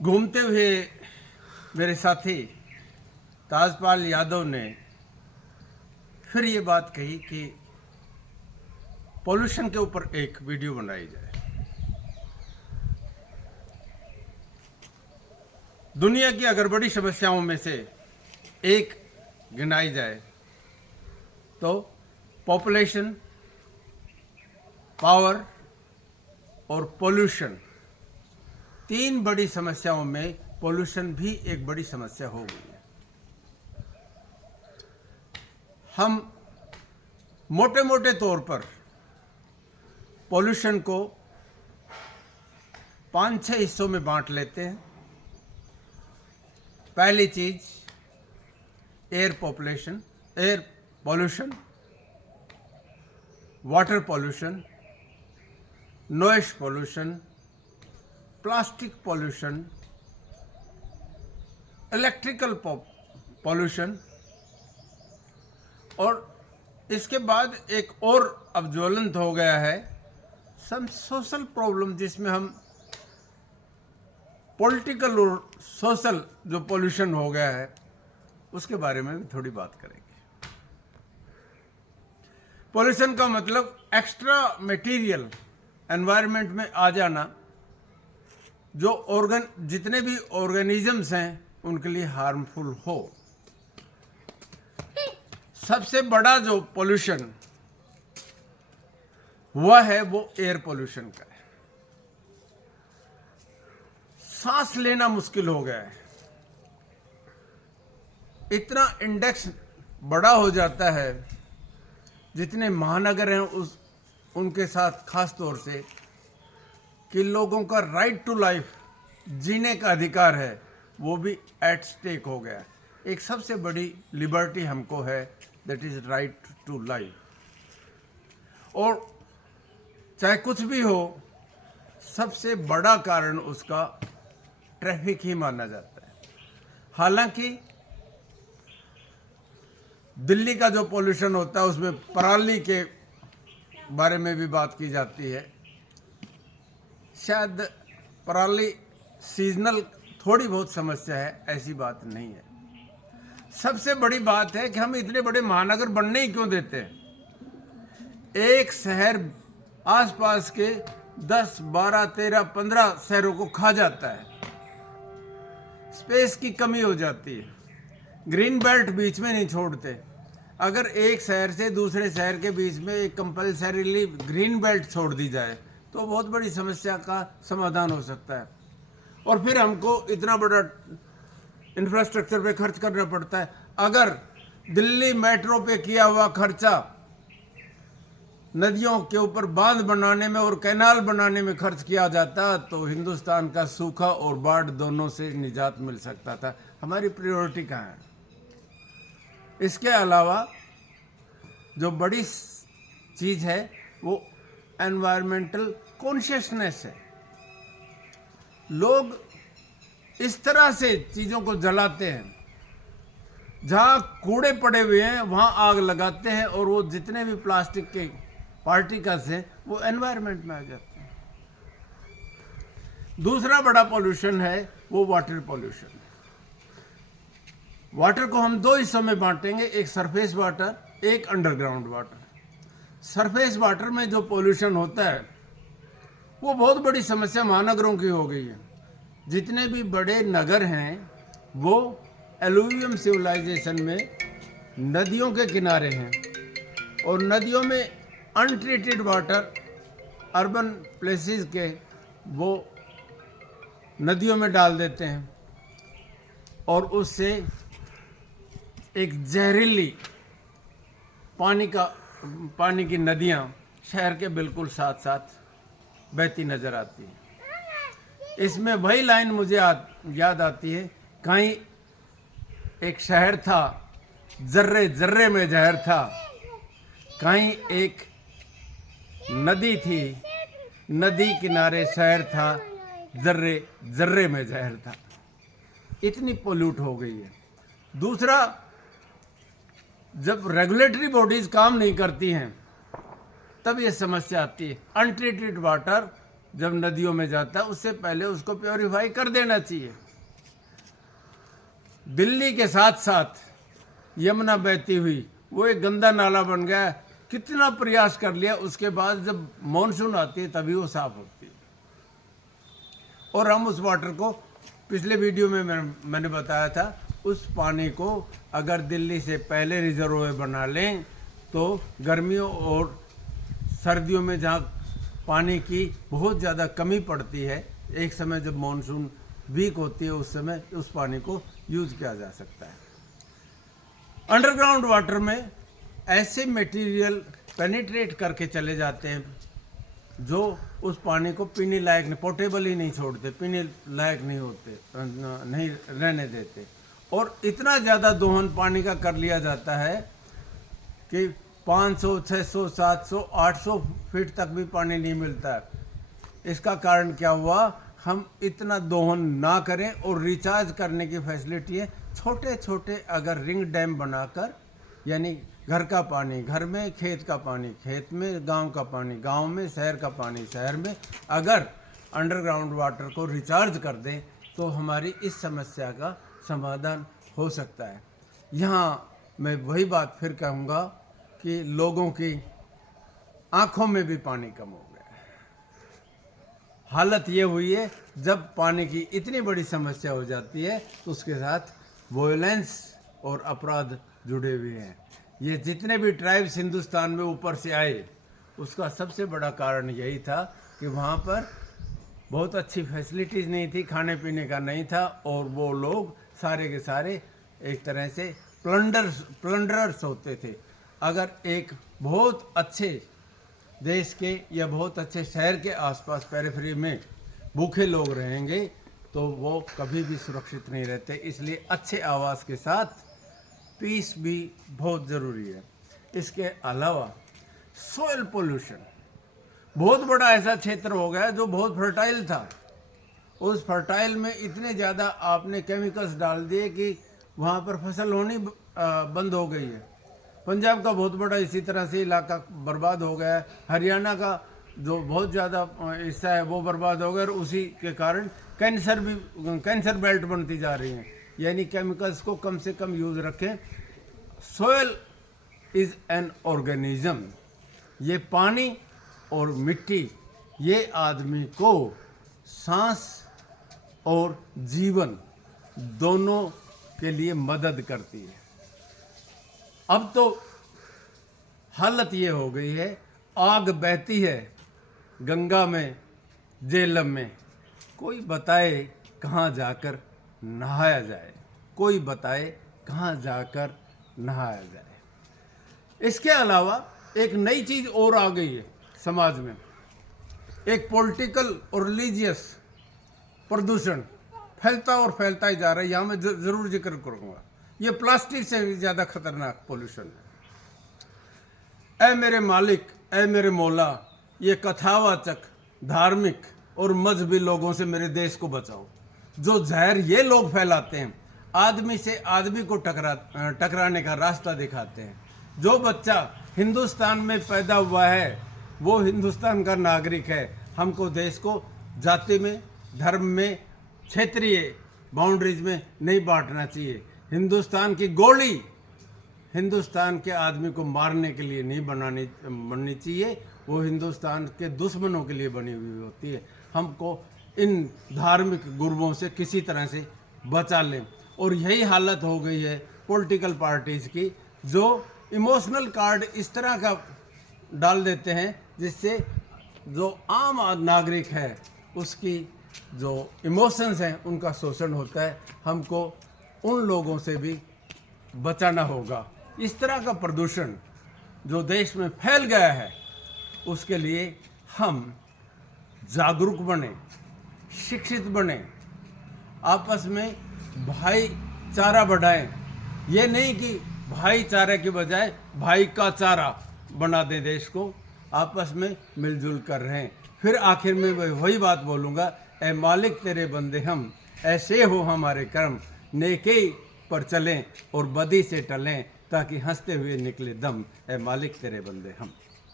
घूमते हुए मेरे साथी ताजपाल यादव ने फिर ये बात कही कि पॉल्यूशन के ऊपर एक वीडियो बनाई जाए। दुनिया की अगर बड़ी समस्याओं में से एक गिनाई जाए तो पॉपुलेशन, पावर और पोल्यूशन, तीन बड़ी समस्याओं में पोल्यूशन भी एक बड़ी समस्या हो गई है। हम मोटे मोटे तौर पर पोल्यूशन को 5-6 हिस्सों में बांट लेते हैं। पहली चीज air pollution, water pollution, noise pollution, plastic pollution, electrical pollution, और इसके बाद एक और अब ज्वलंत हो गया है सम सोशल प्रॉब्लम, जिसमें हम पॉलिटिकल और सोशल जो पोल्यूशन हो गया है उसके बारे में भी थोड़ी बात करेंगे। पोल्यूशन का मतलब एक्स्ट्रा मटेरियल एनवायरनमेंट में आ जाना जो जितने भी ऑर्गेनिजम्स हैं उनके लिए हार्मफुल हो। सबसे बड़ा जो पोल्यूशन हुआ है वो एयर पोल्यूशन का है। सांस लेना मुश्किल हो गया है, इतना इंडेक्स बड़ा हो जाता है। जितने महानगर हैं उनके साथ खास तौर से कि लोगों का राइट टू लाइफ, जीने का अधिकार है, वो भी एट स्टेक हो गया है। एक सबसे बड़ी लिबर्टी हमको है, that is right to life. और चाहे कुछ भी हो, सबसे बड़ा कारण उसका ट्रैफिक ही माना जाता है। हालांकि दिल्ली का जो पोल्यूशन होता है उसमें पराली के बारे में भी बात की जाती है। शायद पराली सीजनल थोड़ी बहुत समस्या है, ऐसी बात नहीं है। सबसे बड़ी बात है कि हम इतने बड़े महानगर बनने ही क्यों देते हैं। एक शहर आसपास के 10, 12, 13, 15 शहरों को खा जाता है। स्पेस की कमी हो जाती है, ग्रीन बेल्ट बीच में नहीं छोड़ते। अगर एक शहर से दूसरे शहर के बीच में एक कंपल्सरीली ग्रीन बेल्ट छोड़ दी जाए तो बहुत बड़ी समस्या का समाधान हो सकता है। और फिर हमको इतना बड़ा इंफ्रास्ट्रक्चर पे खर्च करना पड़ता है। अगर दिल्ली मेट्रो पे किया हुआ खर्चा नदियों के ऊपर बांध बनाने में और कैनाल बनाने में खर्च किया जाता तो हिंदुस्तान का सूखा और बाढ़ दोनों से निजात मिल सकता था। हमारी प्रायोरिटी कहाँ है? इसके अलावा जो बड़ी चीज है वो एनवायरमेंटल कॉन्शियसनेस है। लोग इस तरह से चीजों को जलाते हैं, जहां कूड़े पड़े हुए हैं वहां आग लगाते हैं, और वो जितने भी प्लास्टिक के पार्टिकल्स हैं वो एनवायरनमेंट में आ जाते हैं। दूसरा बड़ा पोल्यूशन है वो वाटर पोल्यूशन। वाटर को हम दो हिस्सों में बांटेंगे, एक सरफेस वाटर, एक अंडरग्राउंड वाटर। सरफेस वाटर में जो पोल्यूशन होता है वो बहुत बड़ी समस्या महानगरों की हो गई है। जितने भी बड़े नगर हैं वो एलुवियम सिविलाइजेशन में नदियों के किनारे हैं, और नदियों में अनट्रीटेड वाटर अर्बन प्लेसेस के वो नदियों में डाल देते हैं, और उससे एक जहरीली पानी की नदियां शहर के बिल्कुल साथ साथ बहती नजर आती हैं। इसमें वही लाइन मुझे याद आती है, कहीं एक शहर था जर्रे जर्रे में जहर था, कहीं एक नदी थी, नदी किनारे शहर था, जर्रे जर्रे में जहर था। इतनी पोल्यूट हो गई है। दूसरा, जब रेगुलेटरी बॉडीज काम नहीं करती हैं तब ये समस्या आती है। अनट्रीटेड वाटर जब नदियों में जाता है उससे पहले उसको प्योरीफाई कर देना चाहिए। दिल्ली के साथ साथ यमुना बहती हुई वो एक गंदा नाला बन गया। कितना प्रयास कर लिया, उसके बाद जब मॉनसून आती है तभी वो साफ होती है। और हम उस वाटर को पिछले वीडियो में मैंने बताया था, उस पानी को अगर दिल्ली से पहले रिजर्वोयर बना लें तो गर्मियों और सर्दियों में जहाँ पानी की बहुत ज़्यादा कमी पड़ती है, एक समय जब मॉनसून वीक होती है उस समय उस पानी को यूज़ किया जा सकता है। अंडरग्राउंड वाटर में ऐसे मटेरियल पेनिट्रेट करके चले जाते हैं जो उस पानी को पीने लायक नहीं, पोर्टेबल ही नहीं छोड़ते, पीने लायक नहीं होते, नहीं रहने देते। और इतना ज़्यादा दोहन पानी का कर लिया जाता है कि 500, 600, 700, 800 फीट तक भी पानी नहीं मिलता है। इसका कारण क्या हुआ? हम इतना दोहन ना करें और रिचार्ज करने की फैसिलिटी है। छोटे छोटे अगर रिंग डैम बनाकर, यानी घर का पानी घर में, खेत का पानी खेत में, गांव का पानी गांव में, शहर का पानी शहर में, अगर अंडरग्राउंड वाटर को रिचार्ज कर दें तो हमारी इस समस्या का समाधान हो सकता है। यहाँ मैं वही बात फिर कहूँगा कि लोगों की आँखों में भी पानी कम हो गया। हालत ये हुई है, जब पानी की इतनी बड़ी समस्या हो जाती है तो उसके साथ वॉयलेंस और अपराध जुड़े हुए हैं। ये जितने भी ट्राइब्स हिंदुस्तान में ऊपर से आए, उसका सबसे बड़ा कारण यही था कि वहाँ पर बहुत अच्छी फैसिलिटीज़ नहीं थी, खाने पीने का नहीं था, और वो लोग सारे के सारे एक तरह से प्लंडरर्स होते थे। अगर एक बहुत अच्छे देश के या बहुत अच्छे शहर के आसपास पेरिफेरी में भूखे लोग रहेंगे तो वो कभी भी सुरक्षित नहीं रहते। इसलिए अच्छे आवास के साथ पीस भी बहुत ज़रूरी है। इसके अलावा सोयल पोल्यूशन बहुत बड़ा ऐसा क्षेत्र हो गया जो बहुत फर्टाइल था। उस फर्टाइल में इतने ज़्यादा आपने केमिकल्स डाल दिए कि वहाँ पर फसल होनी बंद हो गई है। पंजाब का बहुत बड़ा इसी तरह से इलाका बर्बाद हो गया है। हरियाणा का जो बहुत ज़्यादा हिस्सा है वो बर्बाद हो गया, और उसी के कारण कैंसर बेल्ट बनती जा रही है। यानी केमिकल्स को कम से कम यूज़ रखें। Soil is an organism. ये पानी और मिट्टी ये आदमी को सांस और जीवन दोनों के लिए मदद करती है। अब तो हालत ये हो गई है, आग बहती है गंगा में, झेलम में, कोई बताए कहाँ जाकर नहाया जाए, कोई बताए कहाँ जाकर नहाया जाए। इसके अलावा एक नई चीज़ और आ गई है समाज में, एक पॉलिटिकल और रिलीजियस प्रदूषण फैलता और फैलता ही जा रहा है। यहाँ मैं ज़रूर जिक्र करूँगा, ये प्लास्टिक से भी ज़्यादा खतरनाक पोल्यूशन है। ऐ मेरे मालिक, ऐ मेरे मौला, ये कथावाचक, धार्मिक और मजहबी लोगों से मेरे देश को बचाओ। जो जहर ये लोग फैलाते हैं, आदमी से आदमी को टकराने का रास्ता दिखाते हैं। जो बच्चा हिंदुस्तान में पैदा हुआ है वो हिंदुस्तान का नागरिक है। हमको देश को जाति में, धर्म में, क्षेत्रीय बाउंड्रीज में नहीं बांटना चाहिए। हिंदुस्तान की गोली हिंदुस्तान के आदमी को मारने के लिए नहीं बननी चाहिए, वो हिंदुस्तान के दुश्मनों के लिए बनी हुई होती है। हमको इन धार्मिक गुरुओं से किसी तरह से बचा लें। और यही हालत हो गई है पॉलिटिकल पार्टीज़ की, जो इमोशनल कार्ड इस तरह का डाल देते हैं जिससे जो आम नागरिक है उसकी जो इमोशंस हैं उनका शोषण होता है। हमको उन लोगों से भी बचाना होगा। इस तरह का प्रदूषण जो देश में फैल गया है उसके लिए हम जागरूक बने, शिक्षित बने, आपस में भाईचारा बढ़ाएं। ये नहीं कि भाईचारे के बजाय भाई का चारा बना दें देश को। आपस में मिलजुल कर रहें। फिर आखिर में मैं वही बात बोलूँगा, ऐ मालिक तेरे बंदे हम, ऐसे हो हमारे कर्म, नेकी पर चलें और बदी से टलें, ताकि हंसते हुए निकले दम। ऐ मालिक तेरे बंदे हम।